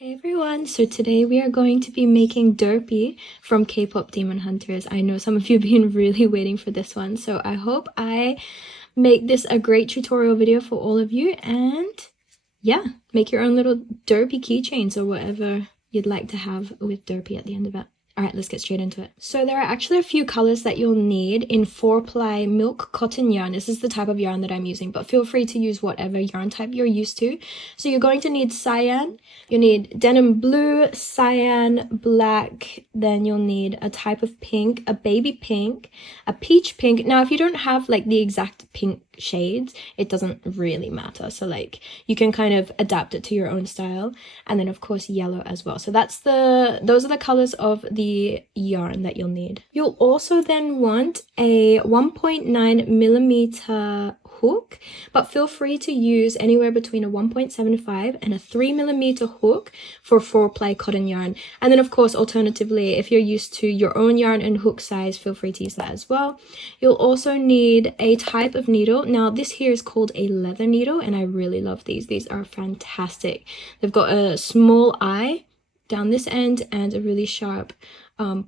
Hey everyone, so today we are going to be making Derpy from Kpop Demon Hunters. I know some of you have been really waiting for this one, so I hope I make this a great tutorial video for all of you, and yeah, make your own little Derpy keychains or whatever you'd like to have with Derpy at the end of it. Alright, let's get straight into it. So there are actually a few colors that you'll need in 4-ply milk cotton yarn. This is the type of yarn that I'm using, but feel free to use whatever yarn type you're used to. So you're going to need cyan, you'll need denim blue, cyan, black, then you'll need a type of pink, a baby pink, a peach pink. Now, if you don't have like the exact pink shades, it doesn't really matter, so like you can kind of adapt it to your own style. And then of course yellow as well. So those are the colors of the yarn that you'll need. You'll also then want a 1.9mm hook, but feel free to use anywhere between a 1.75 and a 3mm hook for 4-ply cotton yarn. And then of course alternatively, if you're used to your own yarn and hook size, feel free to use that as well. You'll also need a type of needle. Now this here is called a leather needle, and I really love these. These are fantastic. They've got a small eye down this end and a really sharp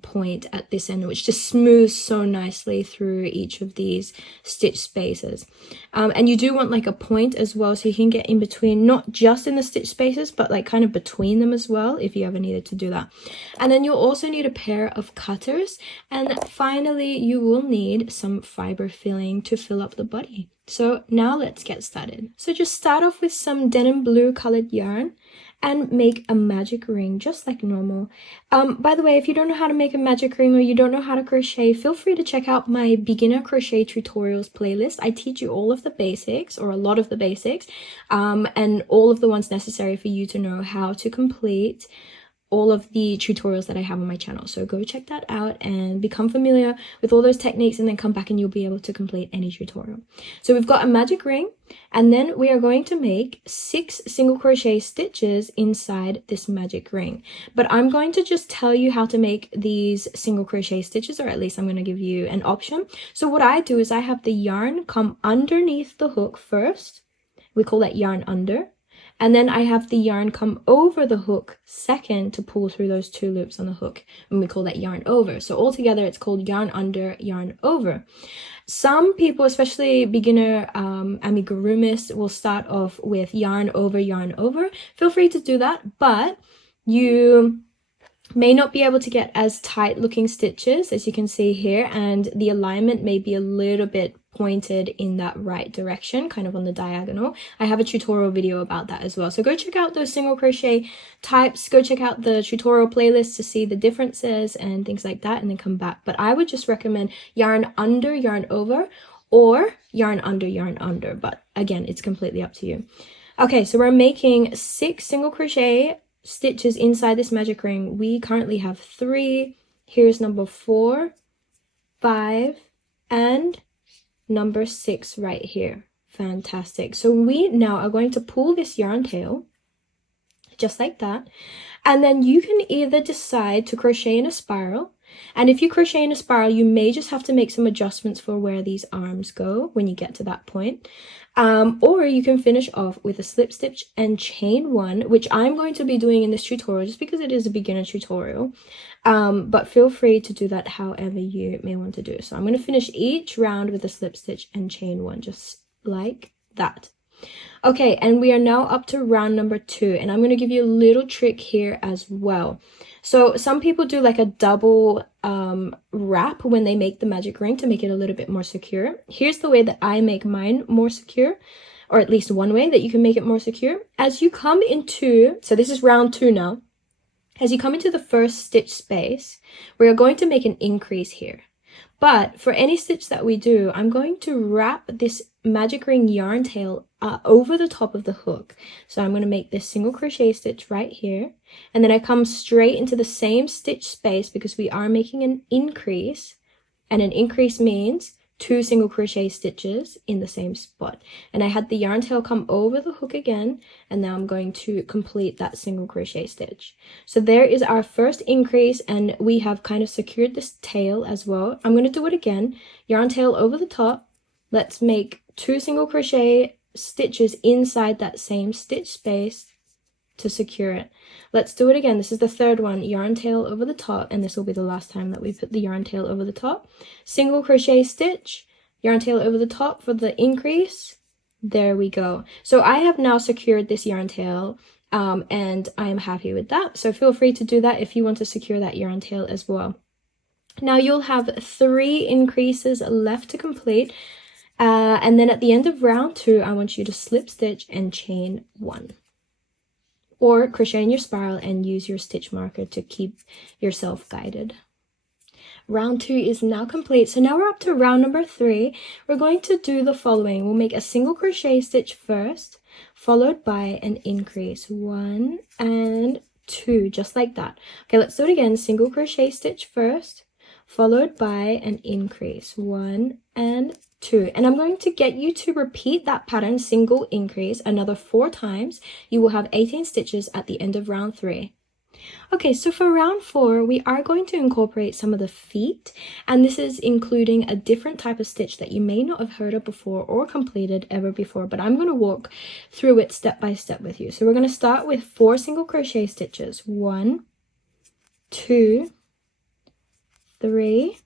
point at this end, which just smooths so nicely through each of these stitch spaces. And you do want like a point as well, so you can get in between, not just in the stitch spaces, but like kind of between them as well, if you ever needed to do that. And then you'll also need a pair of cutters, and finally you will need some fiber filling to fill up the body. So now let's get started. So just start off with some denim blue colored yarn and make a magic ring just like normal. By the way, if you don't know how to make a magic ring or you don't know how to crochet, feel free to check out my beginner crochet tutorials playlist. I teach you all of the basics, or a lot of the basics, and all of the ones necessary for you to know how to complete all of the tutorials that I have on my channel. So go check that out and become familiar with all those techniques, and then come back and you'll be able to complete any tutorial. So we've got a magic ring, and then we are going to make 6 single crochet stitches inside this magic ring. But I'm going to just tell you how to make these single crochet stitches, or at least I'm going to give you an option. So what I do is I have the yarn come underneath the hook first. We call that yarn under. And then I have the yarn come over the hook second to pull through those 2 loops on the hook, and we call that yarn over. So altogether it's called yarn under, yarn over. Some people, especially beginner amigurumists, will start off with yarn over, yarn over. Feel free to do that, but you may not be able to get as tight looking stitches as you can see here, and the alignment may be a little bit pointed in that right direction, kind of on the diagonal. I have a tutorial video about that as well, so go check out those single crochet types, go check out the tutorial playlist to see the differences and things like that, and then come back. But I would just recommend yarn under, yarn over, or yarn under, but again, it's completely up to you. Okay, so we're making 6 single crochet stitches inside this magic ring. We currently have 3. Here's number 4, 5, and number 6 right here. Fantastic. So we now are going to pull this yarn tail just like that, and then you can either decide to crochet in a spiral, and if you crochet in a spiral, you may just have to make some adjustments for where these arms go when you get to that point, or you can finish off with a slip stitch and chain 1, which I'm going to be doing in this tutorial just because it is a beginner tutorial, but feel free to do that however you may want to do. So I'm going to finish each round with a slip stitch and chain 1, just like that. Okay, and we are now up to round number 2, and I'm going to give you a little trick here as well. So some people do like a double wrap when they make the magic ring to make it a little bit more secure. Here's the way that I make mine more secure, or at least one way that you can make it more secure. As you come into, so this is round 2 now, as you come into the first stitch space, we are going to make an increase here. But for any stitch that we do, I'm going to wrap this magic ring yarn tail over the top of the hook. So I'm going to make this single crochet stitch right here, and then I come straight into the same stitch space because we are making an increase, and an increase means 2 single crochet stitches in the same spot. And I had the yarn tail come over the hook again, and now I'm going to complete that single crochet stitch. So there is our first increase, and we have kind of secured this tail as well. I'm going to do it again. Yarn tail over the top. Let's make 2 single crochet stitches inside that same stitch space to secure it. Let's do it again. This is the third one. Yarn tail over the top, and this will be the last time that we put the yarn tail over the top. Single crochet stitch, yarn tail over the top for the increase. There we go. So I have now secured this yarn tail, and I am happy with that. So feel free to do that if you want to secure that yarn tail as well. Now you'll have 3 increases left to complete. And then at the end of round 2, I want you to slip stitch and chain 1. Or crochet in your spiral and use your stitch marker to keep yourself guided. Round 2 is now complete. So now we're up to round number 3. We're going to do the following. We'll make a single crochet stitch first, followed by an increase. 1 and 2, just like that. Okay, let's do it again. Single crochet stitch first, followed by an increase. 1 and 2. And I'm going to get you to repeat that pattern, single increase, another 4 times. You will have 18 stitches at the end of round 3. Okay, so for round 4, we are going to incorporate some of the feet, and this is including a different type of stitch that you may not have heard of before or completed ever before, but I'm going to walk through it step by step with you. So we're going to start with 4 single crochet stitches. 1, 2, 3,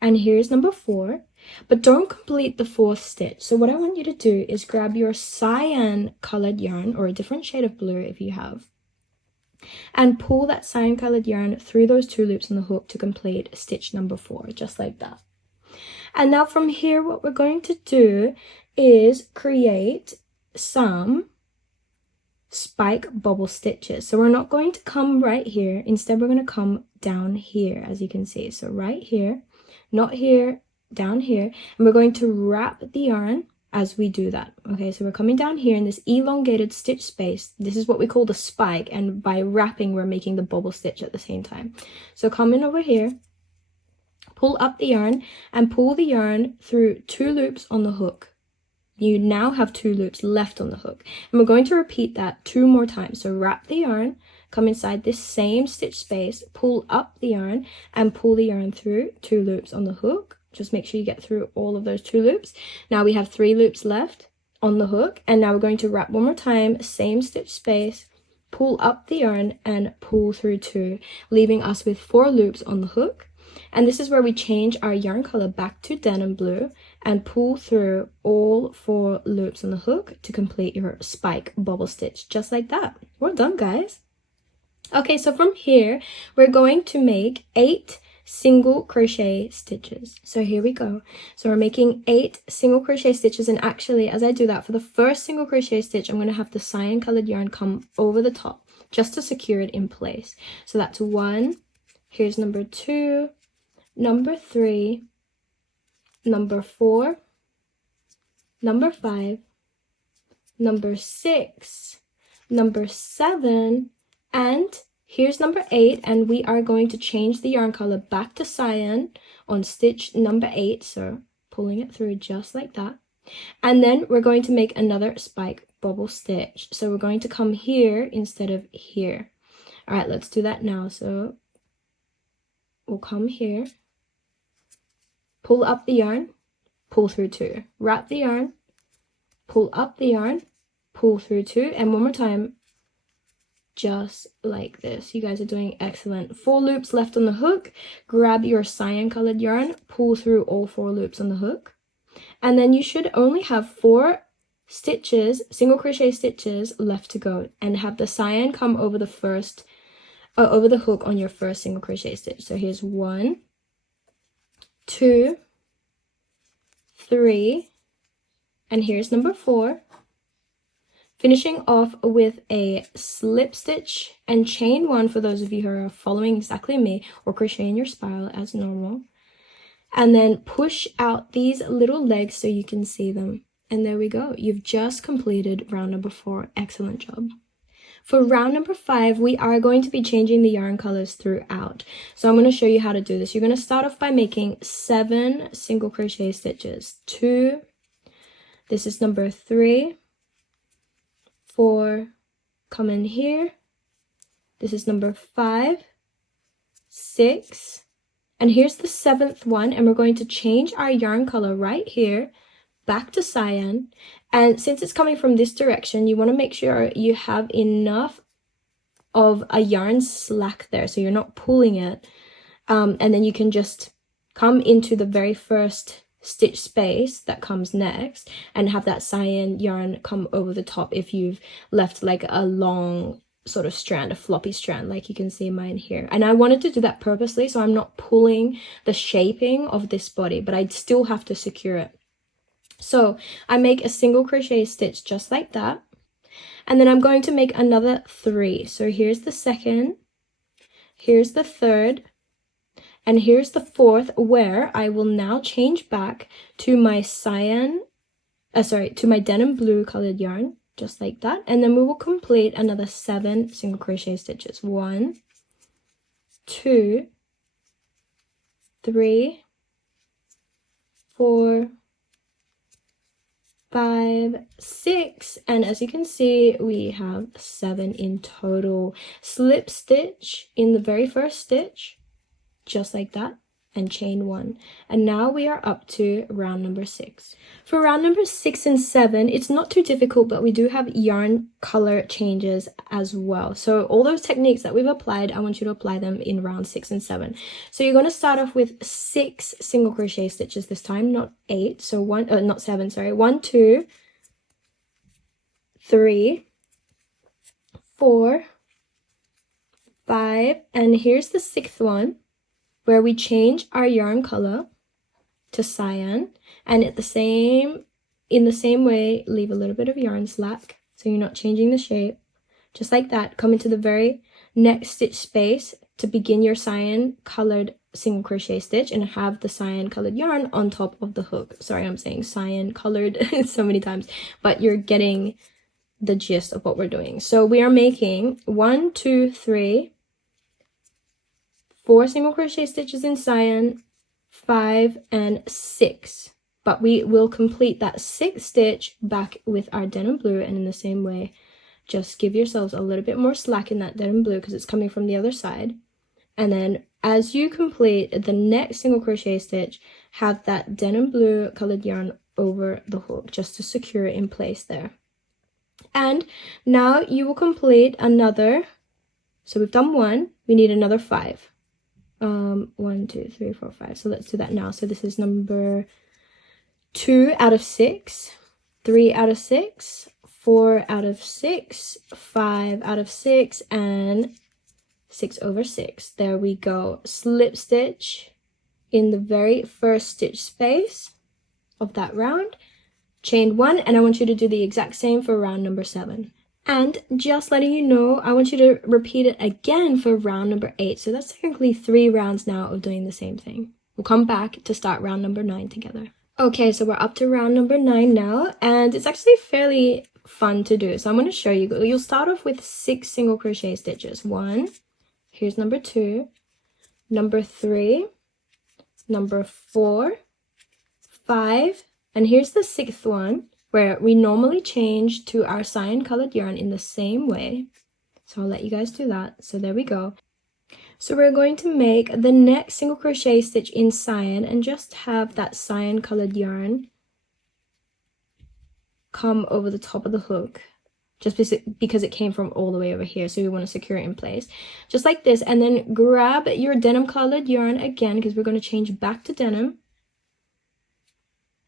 and here's number 4. But don't complete the 4th stitch. So what I want you to do is grab your cyan colored yarn, or a different shade of blue if you have, and pull that cyan colored yarn through those 2 loops on the hook to complete stitch number 4, just like that. And now from here, what we're going to do is create some spike bubble stitches. So we're not going to come right here. Instead, we're going to come down here, as you can see. So right here, not here, down here, and we're going to wrap the yarn as we do that. Okay, so we're coming down here in this elongated stitch space. This is what we call the spike, and by wrapping we're making the bubble stitch at the same time. So come in over here, pull up the yarn, and pull the yarn through 2 loops on the hook. You now have 2 loops left on the hook, and we're going to repeat that 2 more times. So wrap the yarn, come inside this same stitch space, pull up the yarn, and pull the yarn through 2 loops on the hook. Just make sure you get through all of those 2 loops. Now we have 3 loops left on the hook, and now we're going to wrap one more time, same stitch space, pull up the yarn, and pull through 2, leaving us with 4 loops on the hook. And this is where we change our yarn color back to denim blue and pull through all 4 loops on the hook to complete your spike bubble stitch, just like that. We're done, guys. Okay, so from here, we're going to make 8 single crochet stitches. So here we go. So we're making 8 single crochet stitches, and actually as I do that, for the first single crochet stitch, I'm going to have the cyan colored yarn come over the top just to secure it in place. So that's 1, here's number 2, number 3, number 4, number 5, number 6, number 7, and here's number 8, and we are going to change the yarn color back to cyan on stitch number 8, so pulling it through just like that. And then we're going to make another spike bubble stitch. So we're going to come here instead of here. All right, let's do that now. So we'll come here, pull up the yarn, pull through 2, wrap the yarn, pull up the yarn, pull through 2, and one more time, just like this. You guys are doing excellent. 4 loops left on the hook. Grab your cyan colored yarn, pull through all 4 loops on the hook, and then you should only have 4 stitches, single crochet stitches left to go, and have the cyan come over the first over the hook on your first single crochet stitch. So here's 1, 2, 3, and here's number 4. Finishing off with a slip stitch and chain 1 for those of you who are following exactly me, or crochet in your spiral as normal. And then push out these little legs so you can see them. And there we go. You've just completed round number 4. Excellent job. For round number 5, we are going to be changing the yarn colors throughout. So I'm going to show you how to do this. You're going to start off by making 7 single crochet stitches. 2, this is number 3, 4, come in here, this is number 5, 6, and here's the 7th one, and we're going to change our yarn color right here back to cyan. And since it's coming from this direction, you want to make sure you have enough of a yarn slack there, so you're not pulling it. And then you can just come into the very first stitch space that comes next and have that cyan yarn come over the top if you've left like a long sort of strand, a floppy strand, like you can see mine here. And I wanted to do that purposely, so I'm not pulling the shaping of this body, but I still have to secure it. So I make a single crochet stitch just like that, and then I'm going to make another 3. So here's the second, here's the third, and here's the fourth, where I will now change back to my to my denim blue colored yarn, just like that. And then we will complete another 7 single crochet stitches. 1, 2, 3, 4, 5, 6, and as you can see, we have 7 in total. Slip stitch in the very first stitch, just like that, and chain 1. And now we are up to round number 6. For round number 6 and 7, it's not too difficult, but we do have yarn color changes as well. So all those techniques that we've applied, I want you to apply them in round 6 and 7. So you're going to start off with 6 single crochet stitches this time, not 8. So not 7, sorry. 1, 2, 3, 4, 5, and here's the 6th one, where we change our yarn color to cyan, and in the same way, leave a little bit of yarn slack so you're not changing the shape. Just like that, come into the very next stitch space to begin your cyan colored single crochet stitch and have the cyan colored yarn on top of the hook. Sorry, I'm saying cyan colored so many times, but you're getting the gist of what we're doing. So we are making 1, 2, 3, 4 single crochet stitches in cyan, 5, and 6. But we will complete that 6th stitch back with our denim blue, and in the same way, just give yourselves a little bit more slack in that denim blue because it's coming from the other side. And then as you complete the next single crochet stitch, have that denim blue colored yarn over the hook just to secure it in place there. And now you will complete another, so we've done 1, we need another 5. 1, 2, 3, 4, 5. So let's do that now. So this is number 2 out of 6, 3 out of 6, 4 out of 6, 5 out of 6, and 6 over 6. There we go. Slip stitch in the very first stitch space of that round, chain 1, and I want you to do the exact same for round number 7. And just letting you know, I want you to repeat it again for round number 8. So that's technically 3 rounds now of doing the same thing. We'll come back to start round number 9 together. Okay, so we're up to round number 9 now, and it's actually fairly fun to do. So I'm going to show you. You'll start off with 6 single crochet stitches. 1, here's number 2, number 3, number 4, 5, and here's the 6th one, where we normally change to our cyan colored yarn in the same way. So I'll let you guys do that. So there we go. So we're going to make the next single crochet stitch in cyan and just have that cyan colored yarn come over the top of the hook, just because it came from all the way over here. So we want to secure it in place just like this, and then grab your denim colored yarn again because we're going to change back to denim.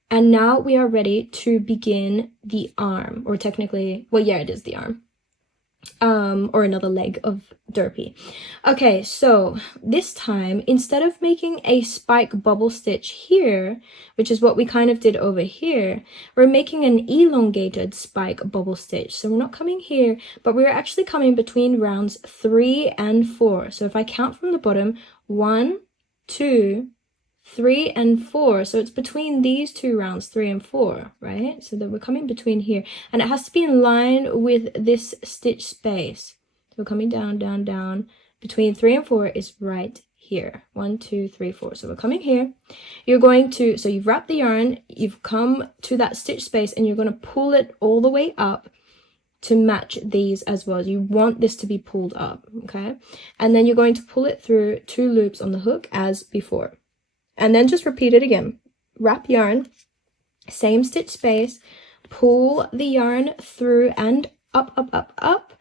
And now we are ready to begin the arm, or technically, well, yeah, it is the arm, or another leg of Derpy. Okay, so this time, instead of making a spike bubble stitch here, which is what we kind of did over here, we're making an elongated spike bubble stitch. So we're not coming here, but we're actually coming between rounds 3 and 4. So if I count from the bottom, 1, 2, 3 and 4, so it's between these 2 rounds, 3 and 4, right? So that we're coming between here, and it has to be in line with this stitch space. So we're coming down, down, down. Between 3 and 4 is right here. 1, 2, 3, 4. So we're coming here. You're going to, so you've wrapped the yarn, you've come to that stitch space, and you're going to pull it all the way up to match these as well. You want this to be pulled up, okay? And then you're going to pull it through 2 loops on the hook as before. And then just repeat it again. Wrap yarn, same stitch space, pull the yarn through and up, up, up, up,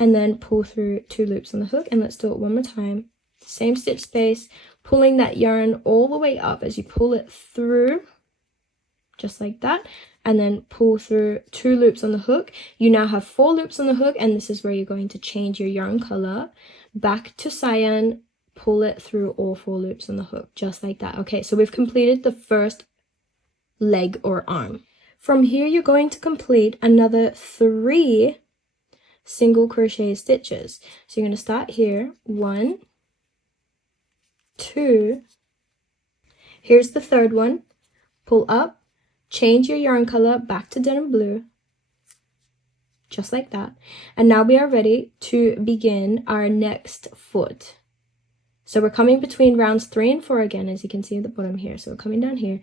and then pull through 2 loops on the hook. And let's do it one more time. Same stitch space, pulling that yarn all the way up as you pull it through, just like that, and then pull through 2 loops on the hook. You now have 4 loops on the hook, and this is where you're going to change your yarn color back to cyan, pull it through all 4 loops on the hook, just like that. Okay, so we've completed the first leg or arm. From here, you're going to complete another 3 single crochet stitches. So you're going to start here, 1, 2, here's the third one, pull up, change your yarn color back to denim blue, just like that. And now we are ready to begin our next foot. So we're coming between rounds 3 and 4 again, as you can see at the bottom here. So we're coming down here,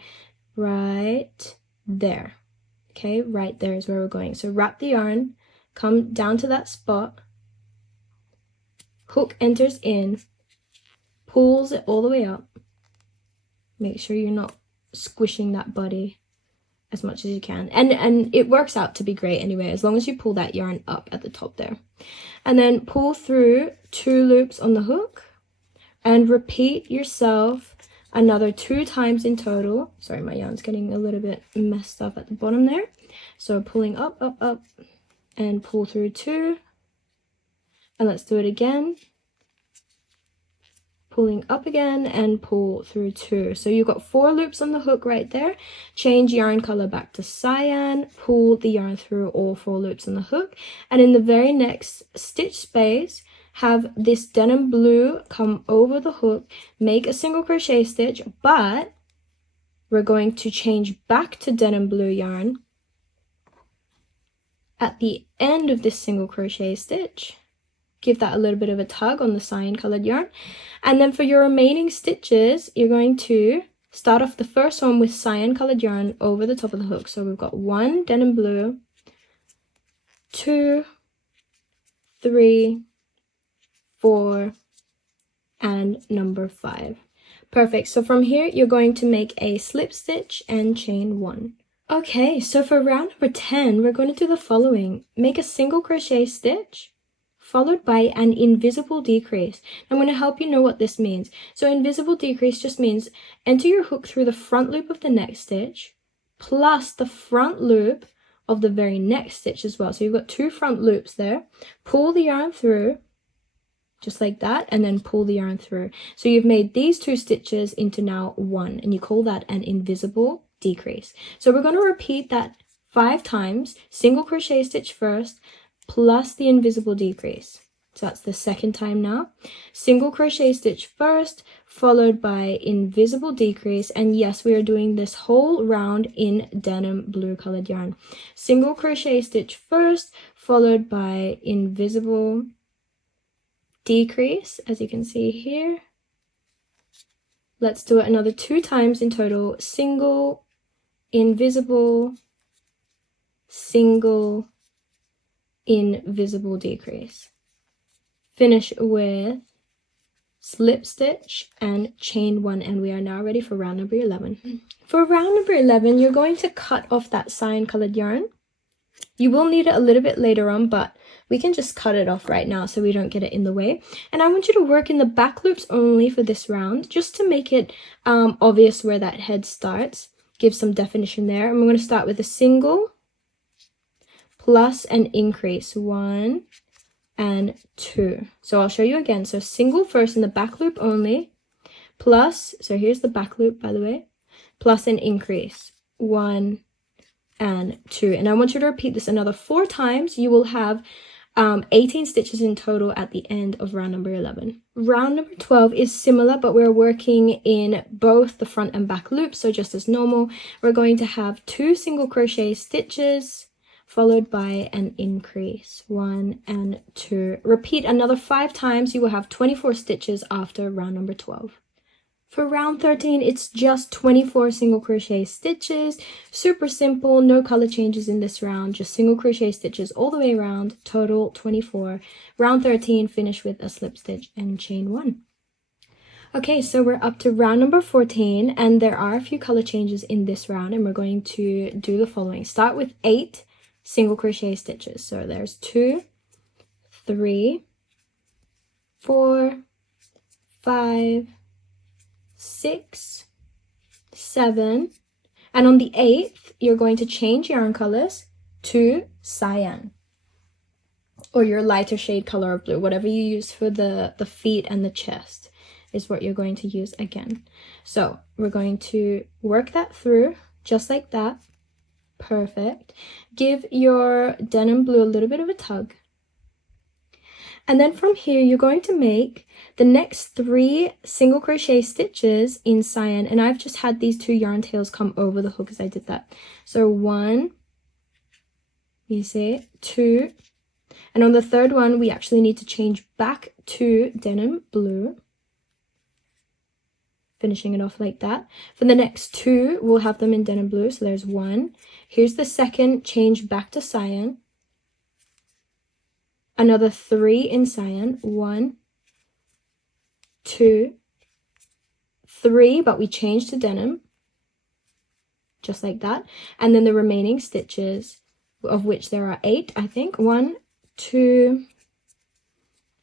right there. Okay, right there is where we're going. So wrap the yarn, come down to that spot, hook enters in, pulls it all the way up. Make sure you're not squishing that body as much as you can. And it works out to be great anyway, as long as you pull that yarn up at the top there. And then pull through 2 loops on the hook and repeat yourself another 2 times in total. Sorry, my yarn's getting a little bit messed up at the bottom there. So pulling up, up, up, and pull through 2. And let's do it again. Pulling up again and pull through 2. So you've got 4 loops on the hook right there. Change yarn color back to cyan, pull the yarn through all 4 loops on the hook, and in the very next stitch space, have this denim blue come over the hook, make a single crochet stitch, but we're going to change back to denim blue yarn at the end of this single crochet stitch. Give that a little bit of a tug on the cyan colored yarn. And then for your remaining stitches, you're going to start off the first one with cyan colored yarn over the top of the hook. So we've got 1 denim blue, 2, 3, 4, and number 5. Perfect. So from here, you're going to make a slip stitch and chain 1. Okay, so for round number 10, we're going to do the following. Make a single crochet stitch, followed by an invisible decrease. I'm going to help you know what this means. So invisible decrease just means enter your hook through the front loop of the next stitch, plus the front loop of the very next stitch as well. So you've got 2 front loops there. Pull the yarn through, just like that, and then pull the yarn through. So you've made these 2 stitches into now 1, and you call that an invisible decrease. So we're going to repeat that 5 times, single crochet stitch first, plus the invisible decrease. So that's the second time now. Single crochet stitch first, followed by invisible decrease. And yes, we are doing this whole round in denim blue colored yarn. Single crochet stitch first, followed by invisible decrease, as you can see here. Let's do it another 2 times in total. Single, invisible, single, invisible decrease. Finish with slip stitch and chain 1, and we are now ready for round number 11. For round number 11, you're going to cut off that cyan colored yarn. You will need it a little bit later on, but we can just cut it off right now so we don't get it in the way. And I want you to work in the back loops only for this round, just to make it obvious where that head starts. Give some definition there. And we're going to start with a single plus an increase, 1 and 2. So I'll show you again. So single first in the back loop only, plus, so here's the back loop by the way, plus an increase, 1 and 2. And I want you to repeat this another 4 times. You will have 18 stitches in total at the end of round number 11. Round number 12 is similar, but we're working in both the front and back loops. So just as normal, we're going to have 2 single crochet stitches, followed by an increase, 1 and 2. Repeat another 5 times. You will have 24 stitches after round number 12. For round 13, it's just 24 single crochet stitches. Super simple, no color changes in this round, just single crochet stitches all the way around, total 24. Round 13, finish with a slip stitch and chain 1. Okay, so we're up to round number 14, and there are a few color changes in this round, and we're going to do the following. Start with 8 single crochet stitches. So there's 2, 3, 4, 5, 6, 7, and on the 8th, you're going to change yarn colors to cyan, or your lighter shade color of blue, whatever you use for the feet and the chest is what you're going to use again. So we're going to work that through just like that. Perfect. Give your denim blue a little bit of a tug. And then from here, you're going to make the next 3 single crochet stitches in cyan. And I've just had these 2 yarn tails come over the hook as I did that. So 1, you see, 2, and on the 3rd one, we actually need to change back to denim blue. Finishing it off like that. For the next 2, we'll have them in denim blue. So there's 1. Here's the 2nd, change back to cyan. Another 3 in cyan. 1, 2, 3, but we change to denim. Just like that. And then the remaining stitches, of which there are 8, I think. 1, 2,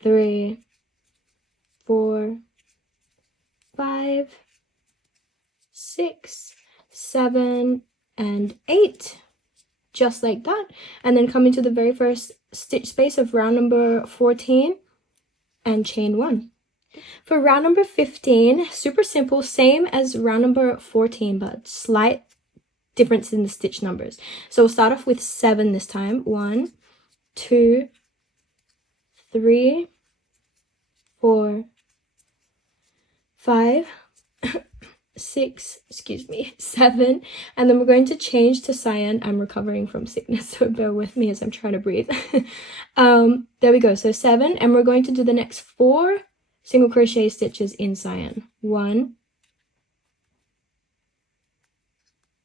3, 4, 5, 6, 7, and 8. Just like that. And then come into the very first stitch space of round number 14 and chain 1. For round number 15, super simple, same as round number 14, but slight difference in the stitch numbers. So we'll start off with 7 this time. 1, 2, 3, 4, 5, 6, 7, and then we're going to change to cyan. I'm recovering from sickness, so bear with me as I'm trying to breathe. There we go. So 7, and we're going to do the next 4 single crochet stitches in cyan. 1,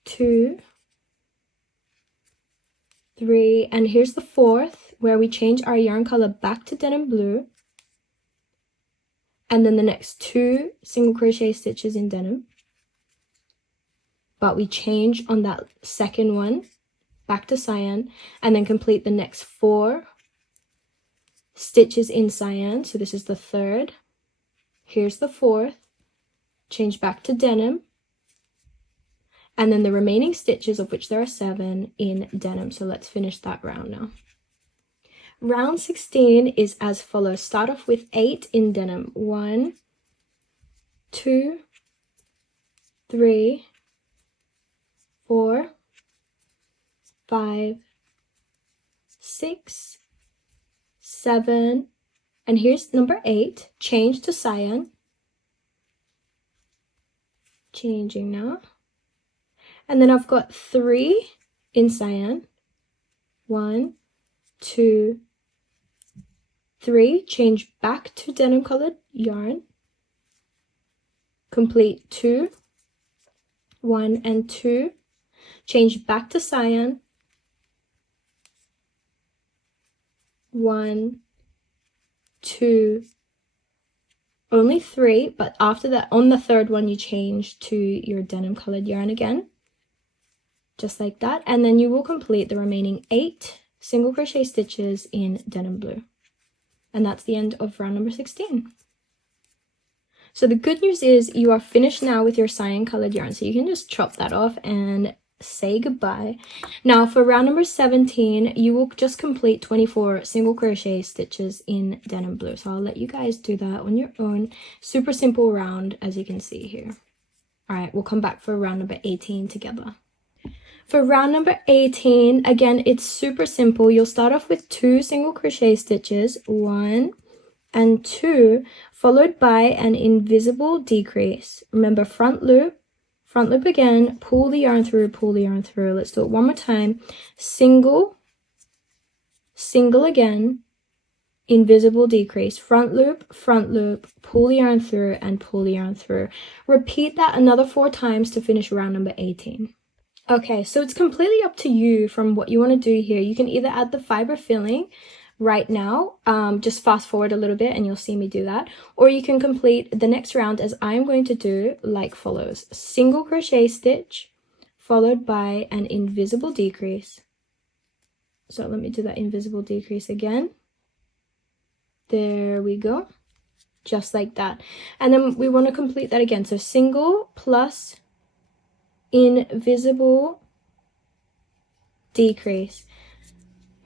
2, 3, and here's the 4th where we change our yarn color back to denim blue. And then the next 2 single crochet stitches in denim. But we change on that 2nd one back to cyan, and then complete the next 4 stitches in cyan. So this is the 3rd. Here's the 4th. Change back to denim. And then the remaining stitches, of which there are 7, in denim. So let's finish that round now. Round 16 is as follows. Start off with 8 in denim. 1, 2, 3, 4, 5, 6, 7, and here's number 8. Change to cyan. Changing now. And then I've got 3 in cyan. 1, 2, 3, change back to denim colored yarn. Complete 2, 1 and 2, change back to cyan. 1, 2, only 3, but after that, on the 3rd one, you change to your denim colored yarn again. Just like that. And then you will complete the remaining 8 single crochet stitches in denim blue. And that's the end of round number 16. So the good news is you are finished now with your cyan colored yarn. So you can just chop that off and say goodbye. Now for round number 17, you will just complete 24 single crochet stitches in denim blue. So I'll let you guys do that on your own. Super simple round, as you can see here. All right, we'll come back for round number 18 together. For round number 18, again, it's super simple. You'll start off with 2 single crochet stitches, 1 and 2, followed by an invisible decrease. Remember, front loop again, pull the yarn through, pull the yarn through. Let's do it one more time. Single, single again, invisible decrease, front loop, pull the yarn through, and pull the yarn through. Repeat that another 4 times to finish round number 18. Okay, so it's completely up to you from what you want to do here. You can either add the fiber filling right now, just fast forward a little bit and you'll see me do that, or you can complete the next round as I'm going to do like follows. Single crochet stitch followed by an invisible decrease. So let me do that invisible decrease again. There we go. Just like that. And then we want to complete that again. So single plus invisible decrease.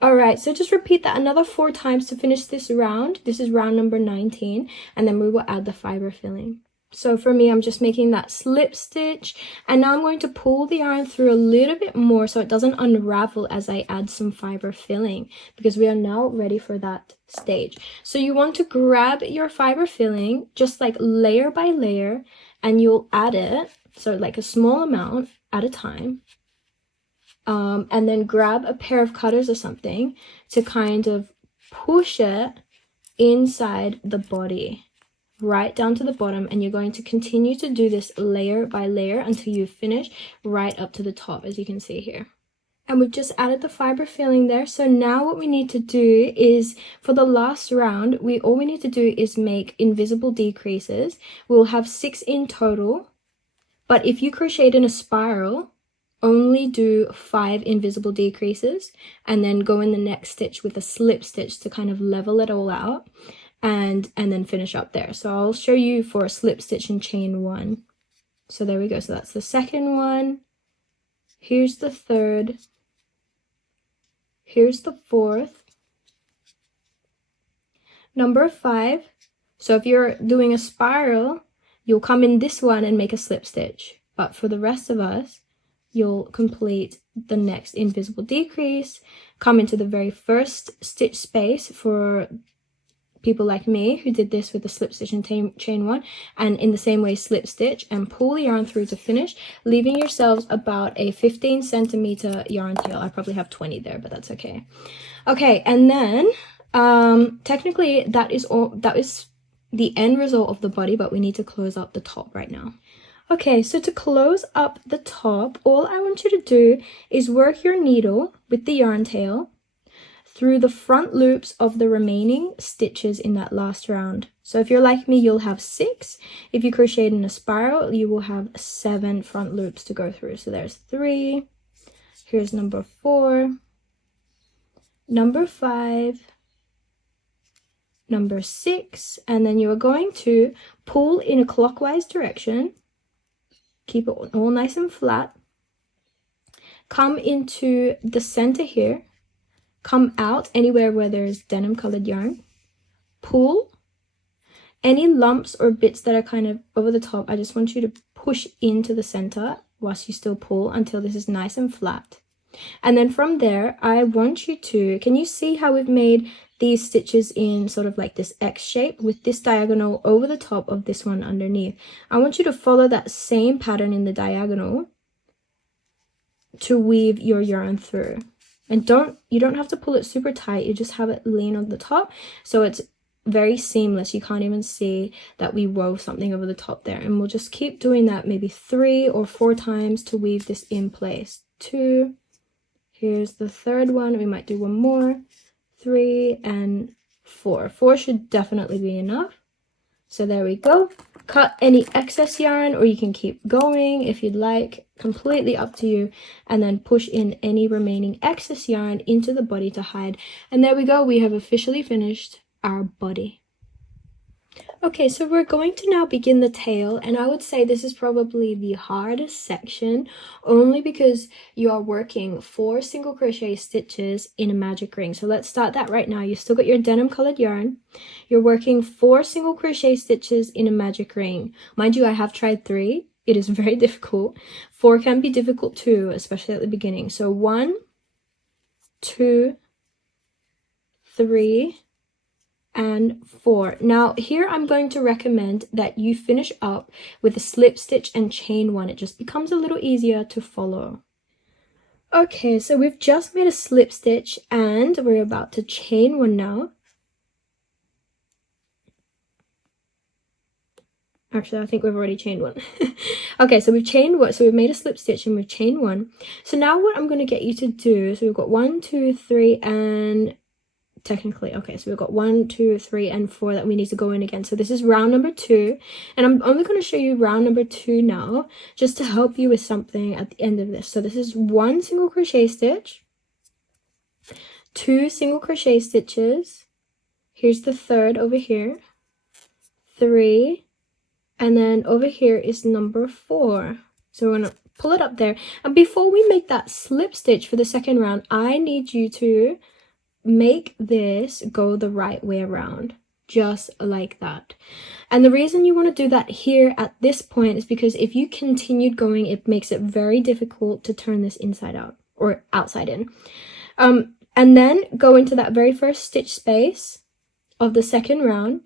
All right, so just repeat that another 4 times to finish this round. This is round number 19, and then we will add the fiber filling. So for me, I'm just making that slip stitch, and now I'm going to pull the yarn through a little bit more so it doesn't unravel as I add some fiber filling, because we are now ready for that stage. So you want to grab your fiber filling just like layer by layer, and you'll add it, so like a small amount at a time. And then grab a pair of cutters or something to kind of push it inside the body, right down to the bottom, and you're going to continue to do this layer by layer until you finish right up to the top, as you can see here. And we've just added the fiber filling there. So now what we need to do is, for the last round, all we need to do is make invisible decreases. We'll have 6 in total, but if you crocheted in a spiral, only do 5 invisible decreases, and then go in the next stitch with a slip stitch to kind of level it all out, and then finish up there. So I'll show you for a slip stitch and chain 1. So there we go. So that's the second one. Here's the third. Here's the fourth. Number 5. So if you're doing a spiral, you'll come in this one and make a slip stitch. But for the rest of us, you'll complete the next invisible decrease, come into the very first stitch space for people like me who did this with the slip stitch and chain 1, and in the same way slip stitch and pull the yarn through to finish, leaving yourselves about a 15 centimeter yarn tail. I probably have 20 there, but that's okay. Okay, and then technically that is the end result of the body, but we need to close up the top right now. Okay, so to close up the top, all I want you to do is work your needle with the yarn tail through the front loops of the remaining stitches in that last round. So if you're like me, you'll have 6. If you crocheted in a spiral, you will have 7 front loops to go through. So there's 3. Here's number 4. Number 5. Number 6. And then you are going to pull in a clockwise direction. Keep it all nice and flat. Come into the center here. Come out anywhere where there's denim colored yarn. Pull. Any lumps or bits that are kind of over the top, I just want you to push into the center whilst you still pull until this is nice and flat. And then from there, I want you to, can you see how we've made these stitches in sort of like this X shape with this diagonal over the top of this one underneath? I want you to follow that same pattern in the diagonal to weave your yarn through. And you don't have to pull it super tight, you just have it lean on the top so it's very seamless. You can't even see that we wove something over the top there. And we'll just keep doing that maybe 3 or 4 times to weave this in place. 2. Here's the third one. We might do one more. 3 and 4. 4 should definitely be enough. So there we go. Cut any excess yarn, or you can keep going if you'd like. Completely up to you. And then push in any remaining excess yarn into the body to hide. And there we go. We have officially finished our body. Okay, so we're going to now begin the tail, and I would say this is probably the hardest section, only because you are working 4 single crochet stitches in a magic ring. So let's start that right now. You still got your denim colored yarn. You're working 4 single crochet stitches in a magic ring. Mind you, I have tried 3. It is very difficult. 4 can be difficult too, especially at the beginning. So 1, 2, 3, and 4. Now here I'm going to recommend that you finish up with a slip stitch and chain 1. It just becomes a little easier to follow. Okay, so we've just made a slip stitch and we're about to chain 1 now. Actually, I think we've already chained 1. Okay, so we've chained 1, so we've made a slip stitch and we've chained 1. So now what I'm going to get you to do, so we've got 1, 2, 3, and technically, okay, so we've got 1, 2, 3, and 4 that we need to go in again. So this is round number 2, and I'm only going to show you round number 2 now, just to help you with something at the end of this. So this is 1 single crochet stitch, 2 single crochet stitches. here's the third over here, 3, and then over here is number 4. So we're gonna pull it up there. And before we make that slip stitch for the second round, I need you to make this go the right way around, just like that. And the reason you want to do that here at this point is because if you continued going, it makes it very difficult to turn this inside out or outside in. And then go into that very first stitch space of the second round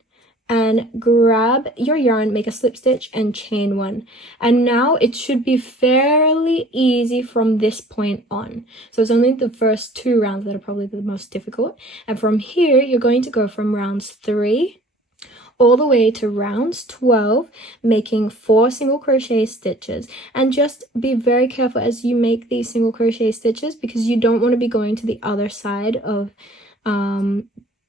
and grab your yarn, make a slip stitch and chain 1. And now it should be fairly easy from this point on. So it's only the first 2 rounds that are probably the most difficult. And from here, you're going to go from rounds 3 all the way to rounds 12, making 4 single crochet stitches. And just be very careful as you make these single crochet stitches, because you don't want to be going to the other side of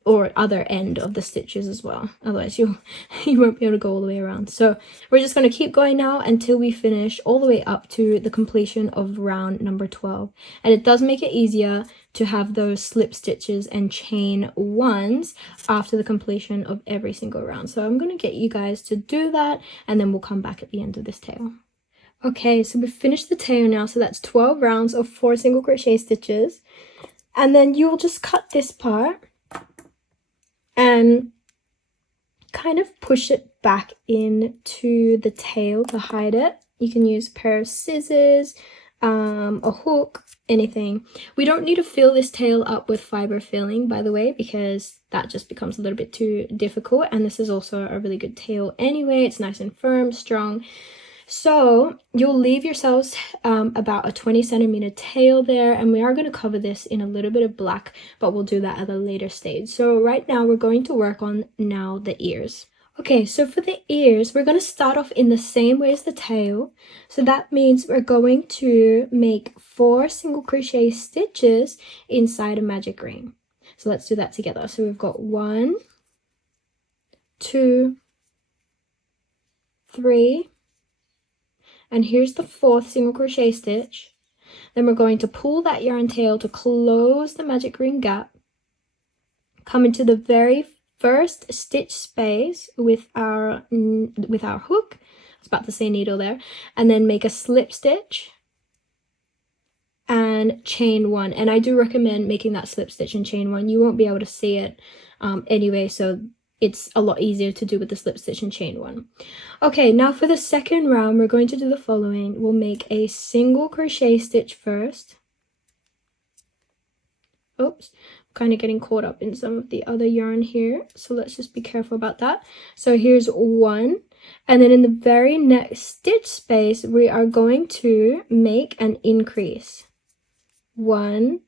or other end of the stitches as well, otherwise you won't be able to go all the way around. So we're just going to keep going now until we finish all the way up to the completion of round number 12. And it does make it easier to have those slip stitches and chain 1s after the completion of every single round. So I'm going to get you guys to do that, and then we'll come back at the end of this tail. Okay, so we've finished the tail now, so that's 12 rounds of 4 single crochet stitches. And then you'll just cut this part and kind of push it back into the tail to hide it. You can use a pair of scissors, a hook, anything. We don't need to fill this tail up with fiber filling, by the way, because that just becomes a little bit too difficult. And this is also a really good tail anyway. It's nice and firm, strong. So you'll leave yourselves about a 20 centimeter tail there, and we are going to cover this in a little bit of black, but we'll do that at a later stage. So right now we're going to work on now the ears. Okay, so for the ears, we're going to start off in the same way as the tail. So that means we're going to make 4 single crochet stitches inside a magic ring. So let's do that together. So we've got 1, 2, 3, and here's the 4th single crochet stitch. Then we're going to pull that yarn tail to close the magic ring gap, come into the very first stitch space with our hook, I was about to say needle there, and then make a slip stitch and chain 1. And I do recommend making that slip stitch and chain 1. You won't be able to see it anyway, so it's a lot easier to do with the slip stitch and chain 1. Okay, now for the second round, we're going to do the following. We'll make a single crochet stitch first. Oops, kind of getting caught up in some of the other yarn here, so let's just be careful about that. So here's 1, and then in the very next stitch space, we are going to make an increase. 1,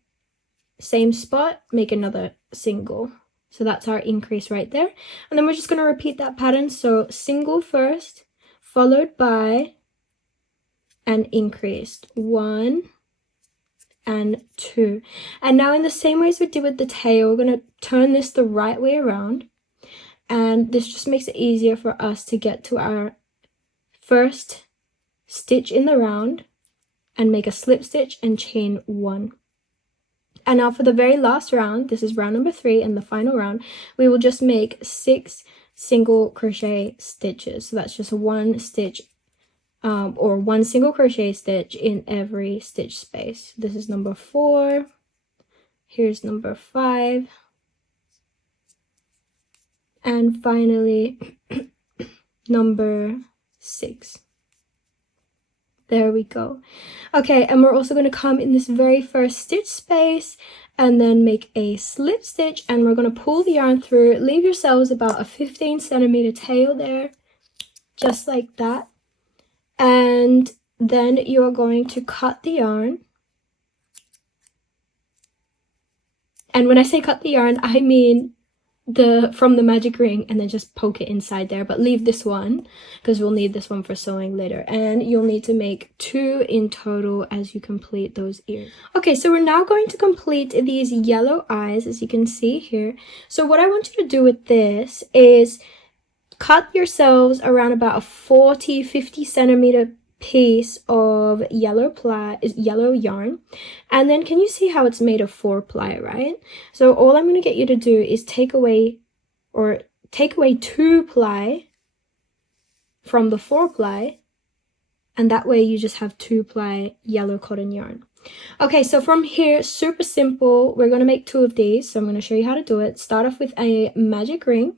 same spot, make another single. So that's our increase right there. And then we're just going to repeat that pattern. So single first, followed by an increased 1 and 2. And now in the same way as we did with the tail, we're going to turn this the right way around. And this just makes it easier for us to get to our first stitch in the round and make a slip stitch and chain 1. And now for the very last round, this is round number 3 and the final round, we will just make 6 single crochet stitches. So that's just 1 stitch or 1 single crochet stitch in every stitch space. This is number 4. Here's number 5. And finally, number 6. There we go. Okay, and we're also going to come in this very first stitch space and then make a slip stitch, and we're going to pull the yarn through. Leave yourselves about a 15 centimeter tail there, just like that. And then you are going to cut the yarn. And when I say cut the yarn, I mean from the magic ring, and then just poke it inside there, but leave this one because we'll need this one for sewing later. And you'll need to make 2 in total as you complete those ears. Okay, so we're now going to complete these yellow eyes, as you can see here. So what I want you to do with this is cut yourselves around about a 40-50 centimeter piece of yellow yarn, and then can you see how it's made of 4-ply, right? So all I'm going to get you to do is take away or take away 2 ply from the 4 ply, and that way you just have 2 ply yellow cotton yarn. Okay, so from here, super simple. We're going to make 2 of these, so I'm going to show you how to do it. Start off with a magic ring.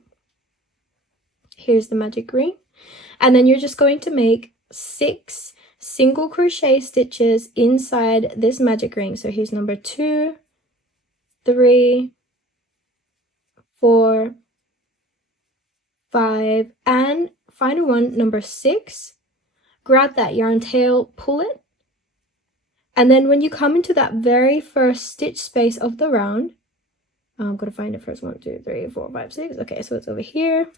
Here's the magic ring. And then you're just going to make 6 single crochet stitches inside this magic ring. So here's number 2, 3, 4, 5, and final one, number 6. Grab that yarn tail, pull it, and then when you come into that very first stitch space of the round, I'm going to find it first. 1, 2, 3, 4, 5, 6. Okay, so it's over here.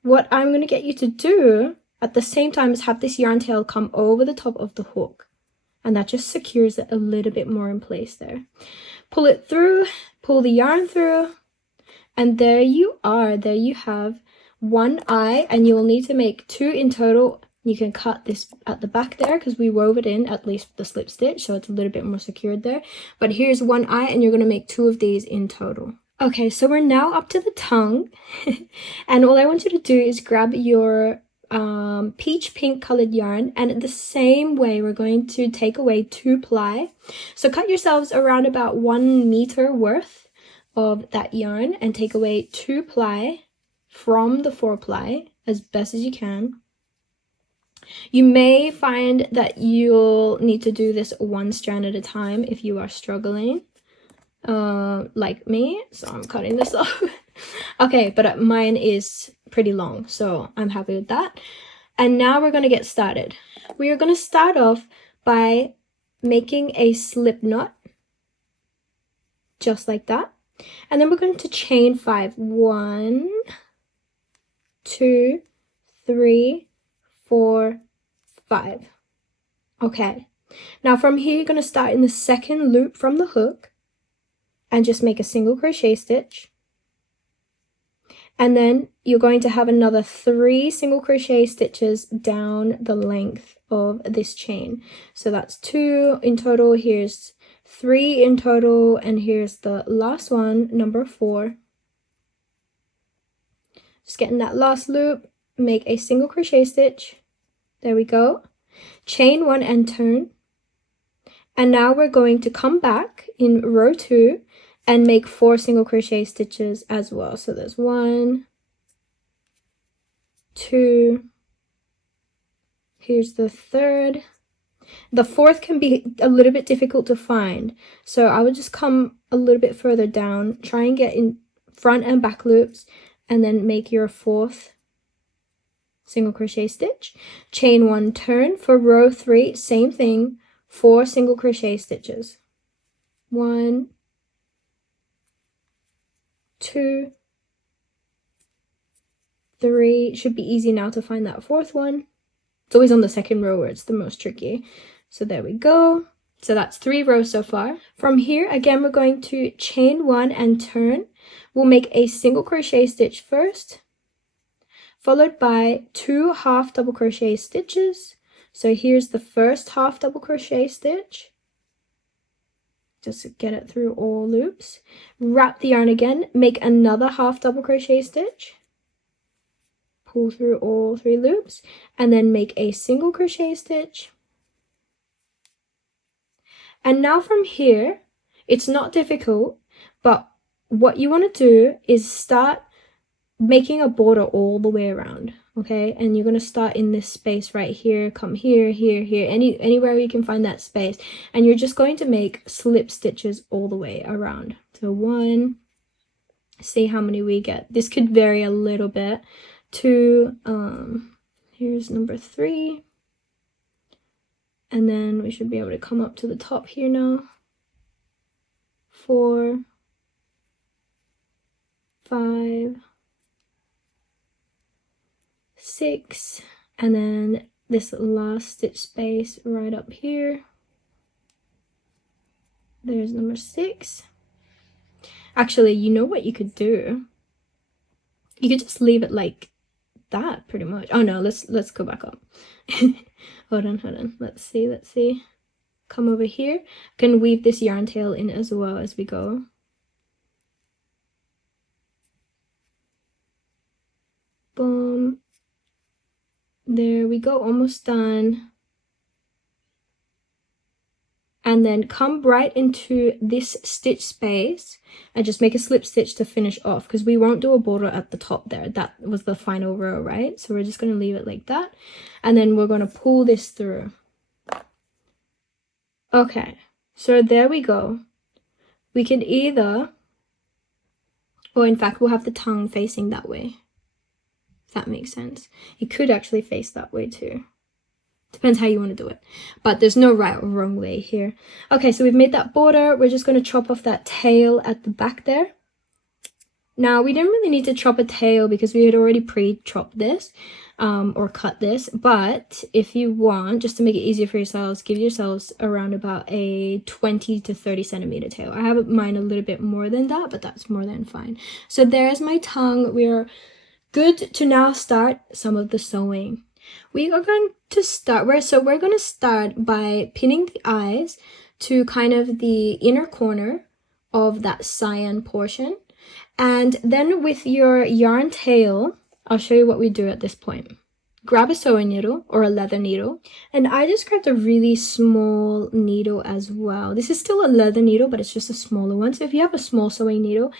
What I'm going to get you to do at the same time is have this yarn tail come over the top of the hook, and that just secures it a little bit more in place there. Pull it through, pull the yarn through, and there you are. There you have one eye, and you'll need to make 2 in total. You can cut this at the back there because we wove it in, at least the slip stitch, so it's a little bit more secured there. But here's one eye, and you're going to make 2 of these in total. Okay, so we're now up to the tongue, and all I want you to do is grab your peach pink colored yarn, and the same way we're going to take away 2 ply. So cut yourselves around about 1 meter worth of that yarn and take away 2 ply from the 4 ply as best as you can. You may find that you'll need to do this 1 strand at a time if you are struggling, like me, so I'm cutting this off. Okay, but mine is pretty long, so I'm happy with that. And now we're going to get started. We are going to start off by making a slip knot, just like that. And then we're going to chain 5. 1, 2, 3, 4, 5. Okay, now from here you're going to start in the second loop from the hook and just make a single crochet stitch, and then you're going to have another 3 single crochet stitches down the length of this chain. So that's 2 in total, here's 3 in total, and here's the last one, number 4. Just getting that last loop, make a single crochet stitch. There we go. Chain 1 and turn. And now we're going to come back in row 2 and make 4 single crochet stitches as well. So there's 1, 2, here's the third. The fourth can be a little bit difficult to find, so I would just come a little bit further down, try and get in front and back loops, and then make your 4th single crochet stitch. Chain 1, turn. For row 3, same thing, 4 single crochet stitches. 1, 2, 3. Should be easy now to find that 4th one. It's always on the second row where it's the most tricky. So there we go. So that's 3 rows so far. From here, again, we're going to chain 1 and turn. We'll make a single crochet stitch first, followed by 2 half double crochet stitches. So here's the first half double crochet stitch. Just to get it through all loops. Wrap the yarn again, make another half double crochet stitch. Pull through all 3 loops, and then make a single crochet stitch. And now from here, it's not difficult, but what you want to do is start making a border all the way around, okay? And you're going to start in this space right here, come here, here, here, anywhere you can find that space. And you're just going to make slip stitches all the way around. So 1, see how many we get. This could vary a little bit. 2, here's number 3. And then we should be able to come up to the top here now. 4, 5, 6, and then this last stitch space right up here. There's number 6. Actually, you know what you could do? You could just leave it like that pretty much. Oh no, let's go back up. hold on, let's see. Come over here. I can weave this yarn tail in as well as we go. boom. There we go, almost done. And then come right into this stitch space and just make a slip stitch to finish off, because we won't do a border at the top there. That was the final row, right? So we're just going to leave it like that, and then we're going to pull this through. Okay, so there we go. We can either, or in fact we'll have the tongue facing that way, if that makes sense. It could actually face that way too. Depends how you want to do it, but there's no right or wrong way here. Okay, so we've made that border. We're just going to chop off that tail at the back there. Now, we didn't really need to chop a tail because we had already pre-chopped this or cut this, but if you want, just to make it easier for yourselves, give yourselves around about a 20 to 30 centimeter tail. I have mine a little bit more than that, but that's more than fine. So there's my tongue. We're good to now start some of the sewing. We are going to start, we're going to start by pinning the eyes to kind of the inner corner of that cyan portion. And then with your yarn tail, I'll show you what we do at this point. Grab a sewing needle or a leather needle. And I just grabbed a really small needle as well. This is still a leather needle, but it's just a smaller one. So if you have a small sewing needle,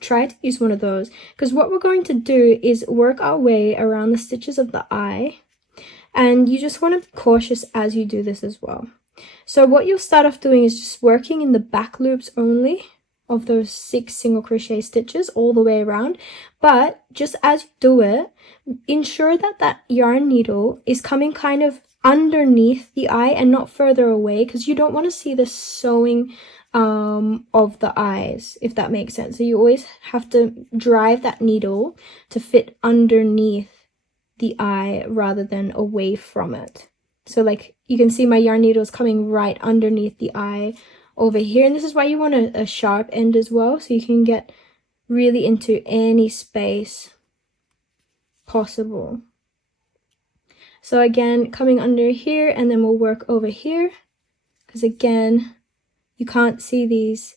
try to use one of those, because what we're going to do is work our way around the stitches of the eye, and you just want to be cautious as you do this as well. So what you'll start off doing is just working in the back loops only of those 6 single crochet stitches all the way around, but just as you do it, ensure that that yarn needle is coming kind of underneath the eye and not further away, because you don't want to see the sewing of the eyes, if that makes sense. So you always have to drive that needle to fit underneath the eye rather than away from it. So like you can see my yarn needle is coming right underneath the eye over here, and this is why you want a sharp end as well, so you can get really into any space possible. So again, coming under here, and then we'll work over here, because again, you can't see these,